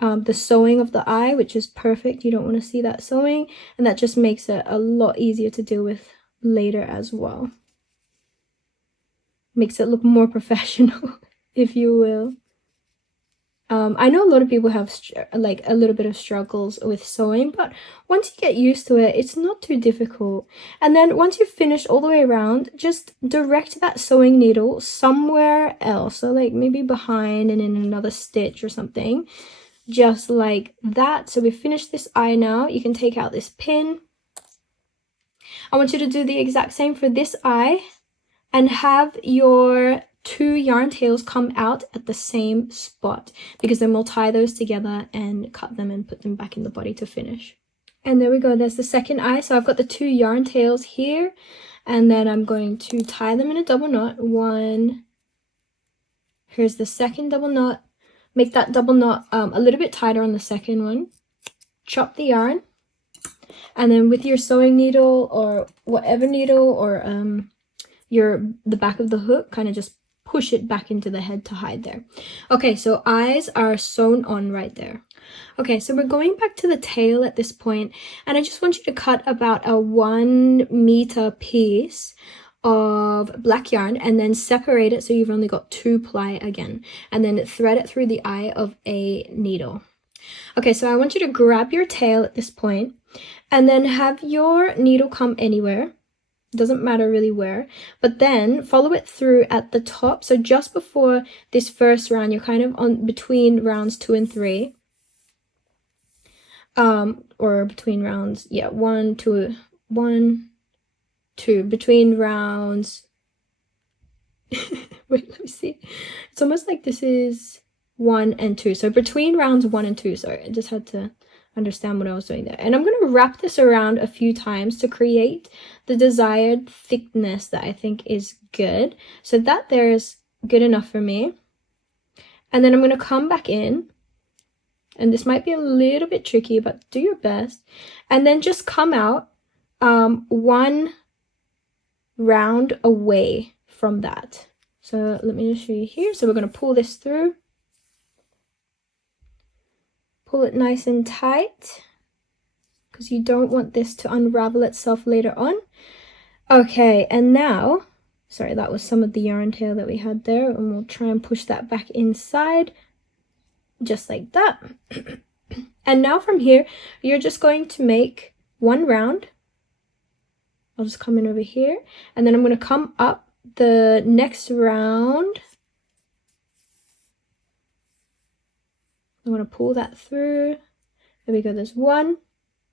the sewing of the eye, which is perfect. You don't want to see that sewing, and that just makes it a lot easier to deal with later as well. Makes it look more professional, if you will. I know a lot of people have like a little bit of struggles with sewing, but once you get used to it, it's not too difficult. And then once you've finished all the way around, just direct that sewing needle somewhere else. So like maybe behind and in another stitch or something, just like that. So we've finished this eye now. You can take out this pin. I want you to do the exact same for this eye and have your 2 yarn tails come out at the same spot, because then we'll tie those together and cut them and put them back in the body to finish. And there we go, there's the second eye. So I've got the 2 yarn tails here, and then I'm going to tie them in a double knot. 1, here's the second double knot. Make that double knot a little bit tighter on the second one. Chop the yarn, and then with your sewing needle or whatever needle, or the back of the hook, kind of just push it back into the head to hide there. Okay, so eyes are sewn on right there. Okay, so we're going back to the tail at this point, and I just want you to cut about a 1 meter piece of black yarn and then separate it so you've only got 2 ply again, and then thread it through the eye of a needle. Okay, so I want you to grab your tail at this point and then have your needle come anywhere. Doesn't matter really where, but then follow it through at the top. So just before this first round, you're kind of on between rounds 2 and 3, or between rounds, yeah, 1, 2, 1, 2, between rounds. Wait, let me see. It's almost like this is 1 and 2. So between rounds 1 and 2. Sorry, I just had to understand what I was doing there. And I'm going to wrap this around a few times to create the desired thickness that I think is good. So that there is good enough for me. And then I'm going to come back in, and this might be a little bit tricky, but do your best. And then just come out 1 round away from that. So let me just show you here. So we're going to pull this through. Pull it nice and tight. because you don't want this to unravel itself later on. Okay, and now, sorry, that was some of the yarn tail that we had there, and we'll try and push that back inside, just like that. And now from here, you're just going to make one round. I'll just come in over here, and then I'm going to come up the next round. I'm going to pull that through. There we go, there's one.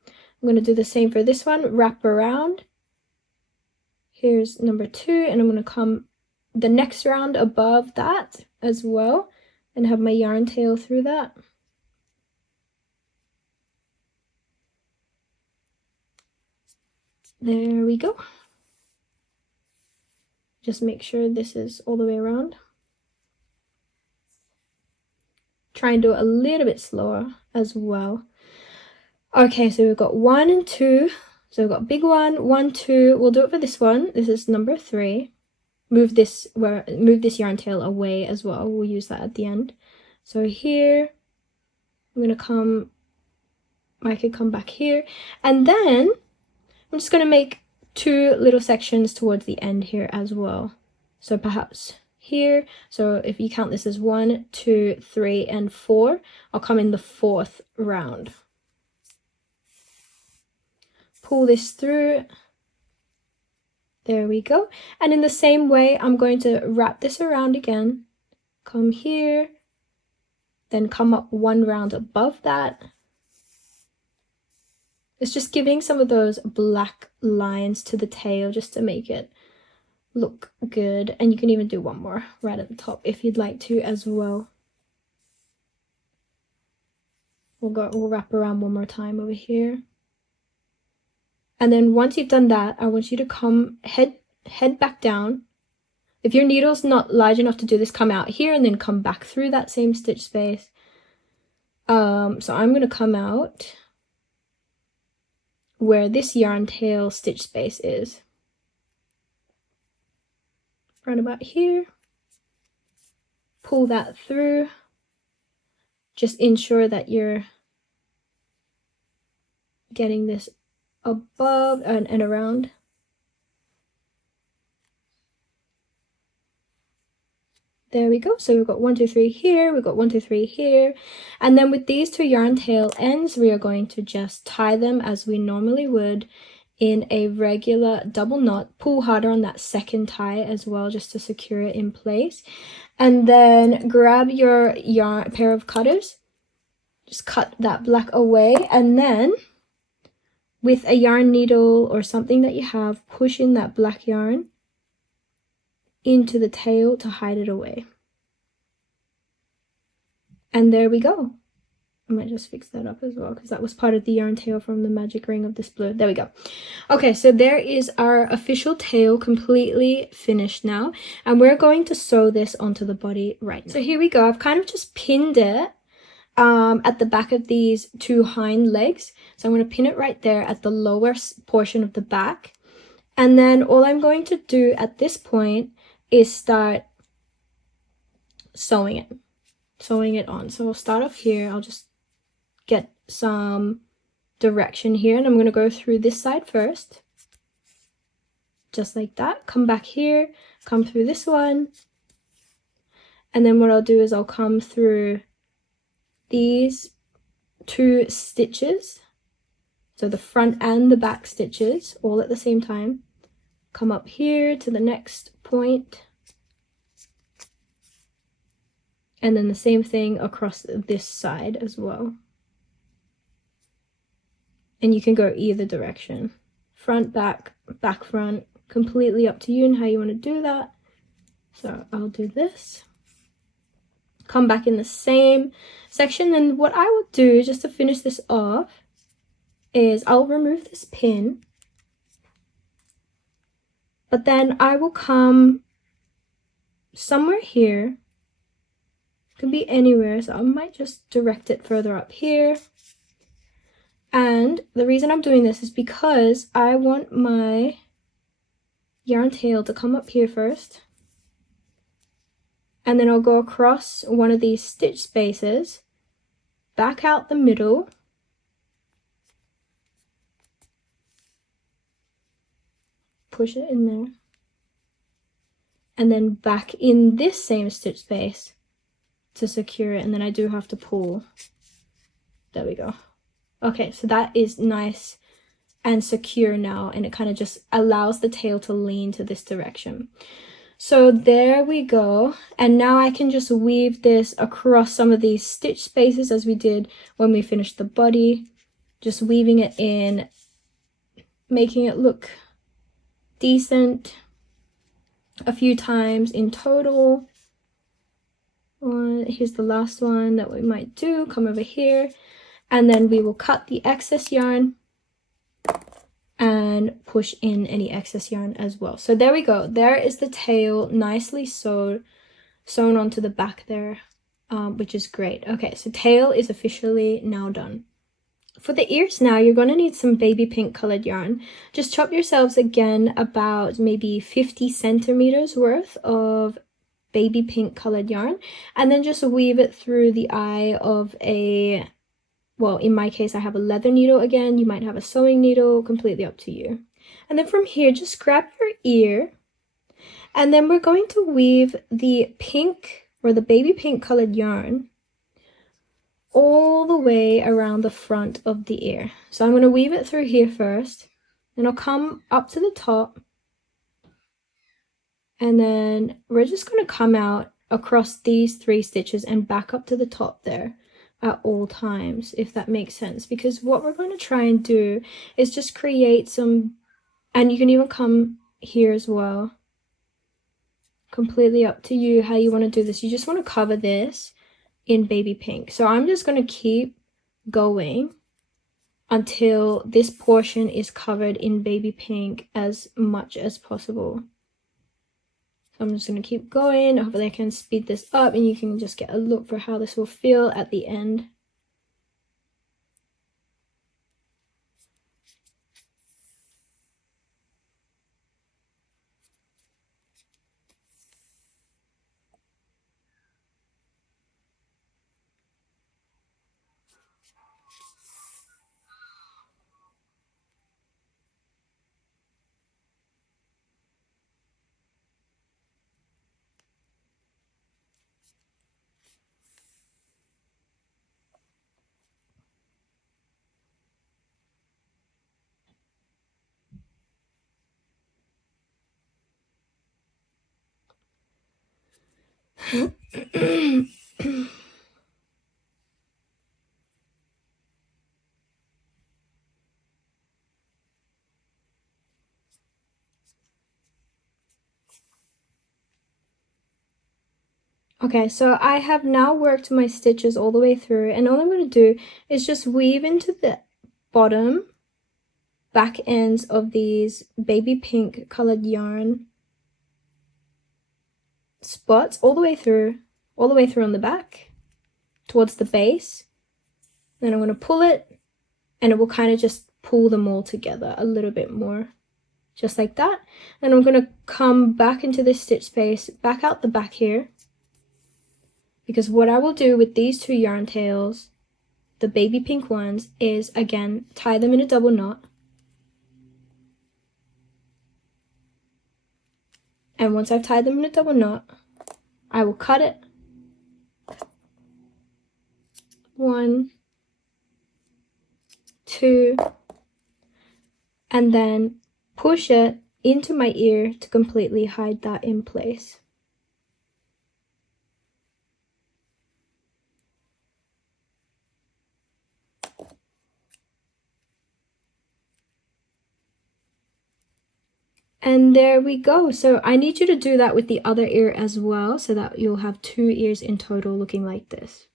I'm going to do the same for this one, wrap around. Here's number 2, and I'm going to come the next round above that as well and have my yarn tail through that. There we go. Just make sure this is all the way around. Try and do it a little bit slower as well. Okay, so we've got 1 and 2. So we've got big 1, 1, 2. We'll do it for this one. This is number 3. Move this yarn tail away as well. We'll use that at the end. So here, I'm gonna come. I could come back here, and then I'm just gonna make 2 little sections towards the end here as well. So perhaps here. So if you count this as 1, 2, 3, and 4, I'll come in the 4th round. Pull this through. There we go. And in the same way, I'm going to wrap this around again. Come here, then come up 1 round above that. It's just giving some of those black lines to the tail just to make it look good. And you can even do 1 more right at the top if you'd like to as well. We'll wrap around 1 more time over here. And then once you've done that, I want you to come head back down. If your needle's not large enough to do this, come out here and then come back through that same stitch space. So I'm going to come out where this yarn tail stitch space is. Right about here. Pull that through. Just ensure that you're getting this above and around. There we go. So we've got 1, 2, 3 here, we've got 1, 2, 3 here. And then with these 2 yarn tail ends, we are going to just tie them as we normally would in a regular double knot. Pull harder on that second tie as well, just to secure it in place. And then grab your pair of cutters, just cut that black away, and then with a yarn needle or something that you have, push in that black yarn into the tail to hide it away. And there we go. I might just fix that up as well, because that was part of the yarn tail from the magic ring of this blue. There we go. Okay, so there is our official tail completely finished now, and we're going to sew this onto the body right now. So here we go. I've kind of just pinned it at the back of these 2 hind legs. So I'm going to pin it right there at the lower portion of the back. And then all I'm going to do at this point is start sewing it on. So I'll start off here. I'll just get some direction here, and I'm going to go through this side first. Just like that. Come back here, come through this one. And then what I'll do is I'll come through these 2 stitches, so the front and the back stitches all at the same time. Come up here to the next point, and then the same thing across this side as well. And you can go either direction, front, back, back, front, completely up to you and how you want to do that. So I'll do this, come back in the same section, and what I will do just to finish this off is I'll remove this pin, but then I will come somewhere here, could be anywhere, so I might just direct it further up here. And the reason I'm doing this is because I want my yarn tail to come up here first, and then I'll go across one of these stitch spaces, back out the middle, push it in there, and then back in this same stitch space to secure it, and then I do have to pull. There we go. Okay, so that is nice and secure now, and it kind of just allows the tail to lean to this direction. So there we go, and now I can just weave this across some of these stitch spaces as we did when we finished the body, just weaving it in, making it look decent a few times in total. Here's the last one that we might do. Come over here, and then we will cut the excess yarn and push in any excess yarn as well. So there we go. There is the tail nicely sewn onto the back there, which is great. Okay, so tail is officially now done. For the ears now, you're going to need some baby pink colored yarn. Just chop yourselves again about maybe 50 centimeters worth of baby pink colored yarn, and then just weave it through the eye of a, well, in my case I have a leather needle again, you might have a sewing needle, completely up to you. And then from here, just grab your ear, and then we're going to weave the pink or the baby pink colored yarn all the way around the front of the ear. So I'm going to weave it through here first, then I'll come up to the top, and then we're just going to come out across these 3 stitches and back up to the top there at all times, if that makes sense, because what we're going to try and do is just create some, and you can even come here as well, completely up to you how you want to do this. You just want to cover this in baby pink. So I'm just going to keep going until this portion is covered in baby pink as much as possible. So I'm just going to keep going. Hopefully I can speed this up and you can just get a look for how this will feel at the end. Okay, so I have now worked my stitches all the way through, and all I'm going to do is just weave into the bottom back ends of these baby pink colored yarn spots all the way through on the back towards the base. Then I'm going to pull it, and it will kind of just pull them all together a little bit more, just like that. Then I'm going to come back into this stitch space, back out the back here, because what I will do with these 2 yarn tails, the baby pink ones, is again tie them in a double knot. And once I've tied them in a double knot, I will cut it. 1, 2, and then push it into my ear to completely hide that in place. And there we go. So I need you to do that with the other ear as well, so that you'll have 2 ears in total looking like this.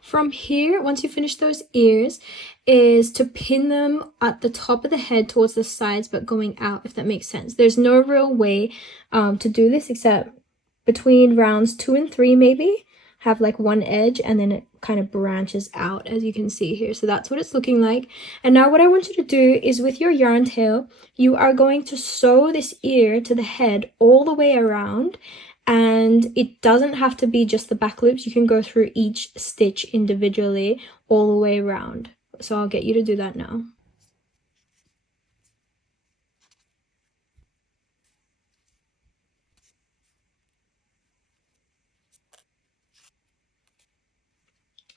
From here, once you finish those ears, is to pin them at the top of the head towards the sides, but going out, if that makes sense. There's no real way to do this except between rounds 2 and 3 maybe, have like one edge, and then it kind of branches out, as you can see here. So that's what it's looking like. And now what I want you to do is, with your yarn tail, you are going to sew this ear to the head all the way around, and it doesn't have to be just the back loops. You can go through each stitch individually all the way around. So I'll get you to do that now.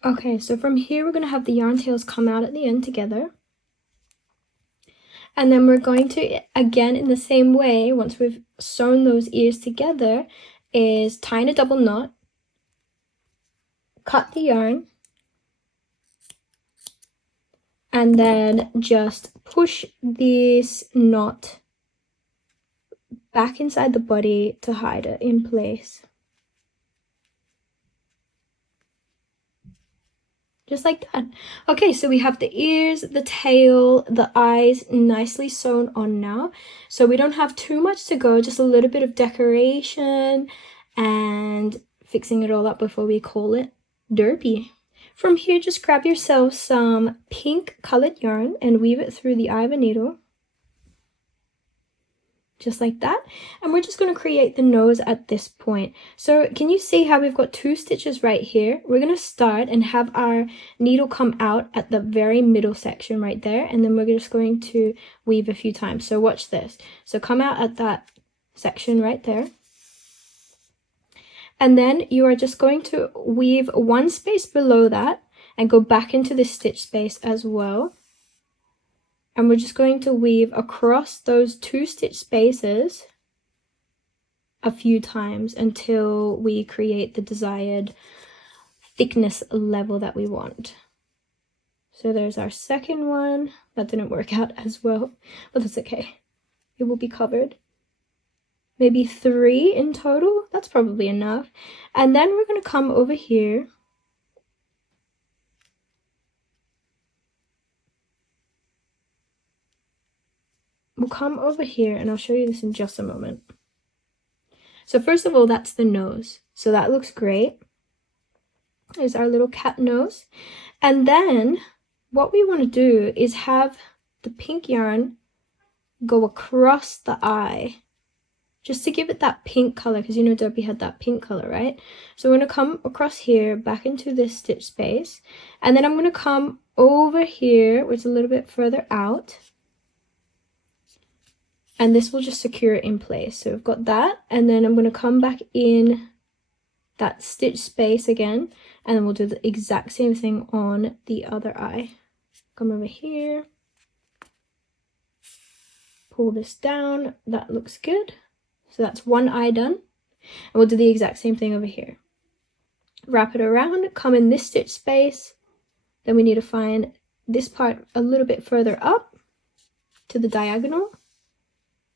Okay, so from here we're going to have the yarn tails come out at the end together. And then we're going to, again in the same way, once we've sewn those ears together, is tie in a double knot, cut the yarn, and then just push this knot back inside the body to hide it in place. Just like that. Okay, so we have the ears, the tail, the eyes nicely sewn on now. So we don't have too much to go, just a little bit of decoration and fixing it all up before we call it derpy. From here, just grab yourself some pink colored yarn and weave it through the eye of a needle. Just like that. And we're just going to create the nose at this point. So can you see how we've got 2 stitches right here? We're going to start and have our needle come out at the very middle section right there. And then we're just going to weave a few times. So watch this. So come out at that section right there. And then you are just going to weave 1 space below that and go back into this stitch space as well. And we're just going to weave across those 2 stitch spaces a few times until we create the desired thickness level that we want. So there's our second one. That didn't work out as well, but that's okay. It will be covered. Maybe 3 in total. That's probably enough. And then we're going to come over here. We'll come over here and I'll show you this in just a moment. So first of all, that's the nose. So that looks great. There's our little cat nose. And then what we want to do is have the pink yarn go across the eye, just to give it that pink color, because you know Derpy had that pink color, right? So we're going to come across here, back into this stitch space, and then I'm going to come over here, which is a little bit further out, and this will just secure it in place. So we've got that, and then I'm going to come back in that stitch space again, and then we'll do the exact same thing on the other eye. Come over here, pull this down, that looks good. So that's one eye done, and we'll do the exact same thing over here. Wrap it around, come in this stitch space, then we need to find this part a little bit further up to the diagonal,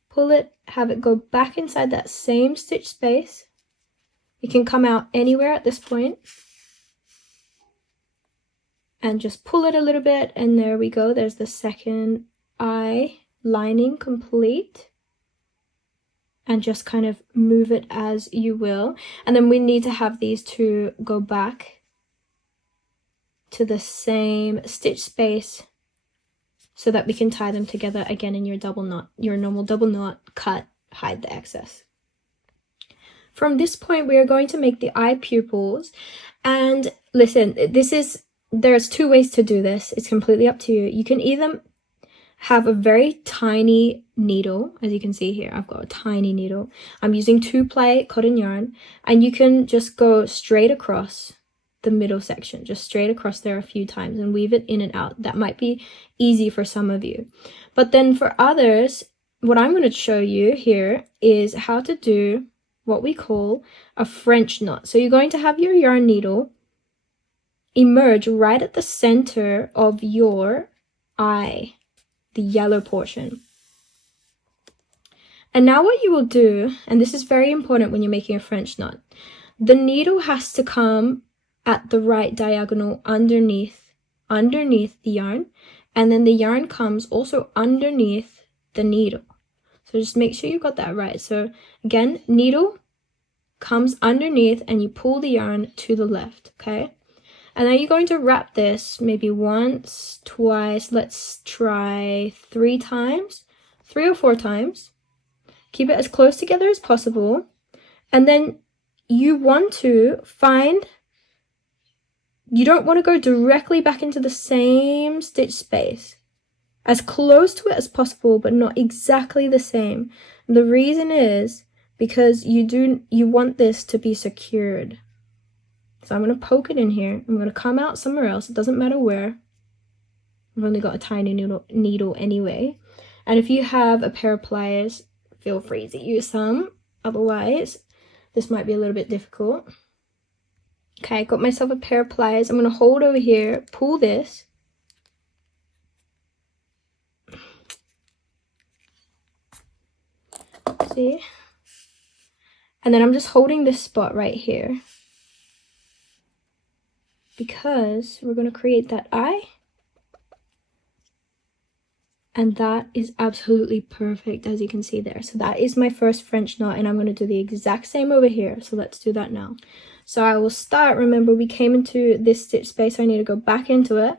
pull it, have it go back inside that same stitch space. It can come out anywhere at this point, and just pull it a little bit, and there we go. There's the second eye lining complete. And just kind of move it as you will. And then we need to have these two go back to the same stitch space so that we can tie them together again in your double knot, your normal double knot, cut, hide the excess. From this point, we are going to make the eye pupils. And listen, there's 2 ways to do this. It's completely up to you. You can either have a very tiny needle, as you can see here. I've got a tiny needle. I'm using 2-ply cotton yarn, and you can just go straight across the middle section, just straight across there a few times and weave it in and out. That might be easy for some of you, but then for others, what I'm going to show you here is how to do what we call a French knot. So you're going to have your yarn needle emerge right at the center of your eye, the yellow portion. And now what you will do, and this is very important when you're making a French knot, the needle has to come at the right diagonal underneath the yarn, and then the yarn comes also underneath the needle. So just make sure you got that right. So again, needle comes underneath and you pull the yarn to the left, okay? And then you're going to wrap this maybe once, twice, let's try 3 times, 3 or 4 times. Keep it as close together as possible. And then you want to find, you don't want to go directly back into the same stitch space. As close to it as possible, but not exactly the same. The reason is because you want this to be secured. So I'm going to poke it in here. I'm going to come out somewhere else. It doesn't matter where. I've only got a tiny needle anyway. And if you have a pair of pliers, feel free to use some. Otherwise, this might be a little bit difficult. Okay, I got myself a pair of pliers. I'm going to hold over here, pull this. See? And then I'm just holding this spot right here, because we're going to create that eye. And that is absolutely perfect, as you can see there. So that is my first French knot, and I'm going to do the exact same over here. So let's do that now. So I will start, remember we came into this stitch space, so I need to go back into it,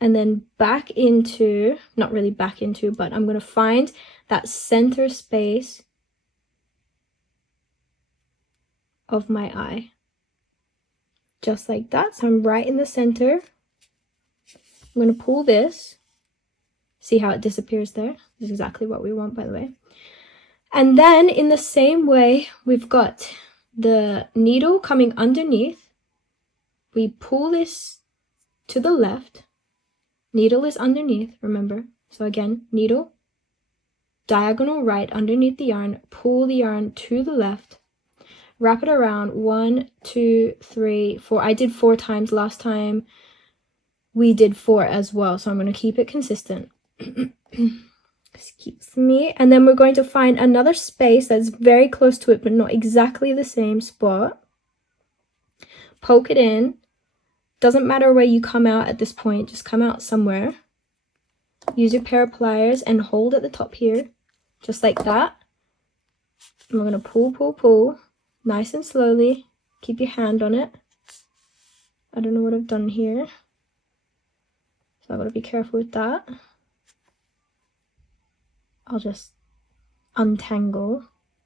and then back into, not really back into, but I'm going to find that center space of my eye. Just like that. So I'm right in the center. I'm going to pull this. See how it disappears there? This is exactly what we want, by the way. And then in the same way, we've got the needle coming underneath. We pull this to the left. Needle is underneath, remember. So again, needle, diagonal right underneath the yarn, pull the yarn to the left, wrap it around 1, 2, 3, 4. I did 4 times last time. We did 4 as well, so I'm going to keep it consistent. Excuse me. And then we're going to find another space that's very close to it, but not exactly the same spot. Poke it in. Doesn't matter where you come out at this point, just come out somewhere. Use your pair of pliers and hold at the top here, just like that. And we're going to pull, pull, pull, nice and slowly. Keep your hand on it. I don't know what I've done here, so I've got to be careful with that. I'll just untangle.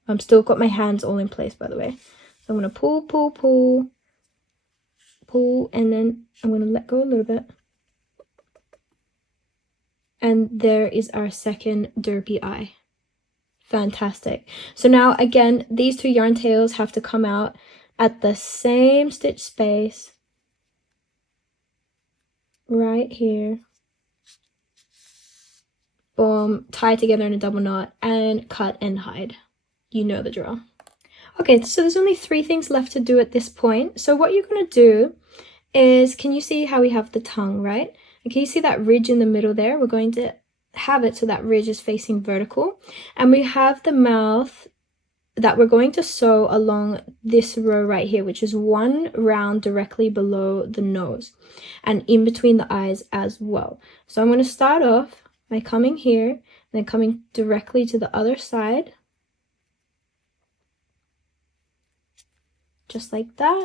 I've still got my hands all in place, by the way. So I'm going to pull, pull, pull, pull, and then I'm going to let go a little bit. And there is our second derpy eye. Fantastic. So now, again, these 2 yarn tails have to come out at the same stitch space. Right here. Boom, tie together in a double knot, and cut and hide. You know the drill. Okay, so there's only 3 things left to do at this point. So what you're going to do is, can you see how we have the tongue, right? And can you see that ridge in the middle there? We're going to have it so that ridge is facing vertical. And we have the mouth that we're going to sew along this row right here, which is 1 round directly below the nose and in between the eyes as well. So I'm going to start off by coming here and then coming directly to the other side, just like that.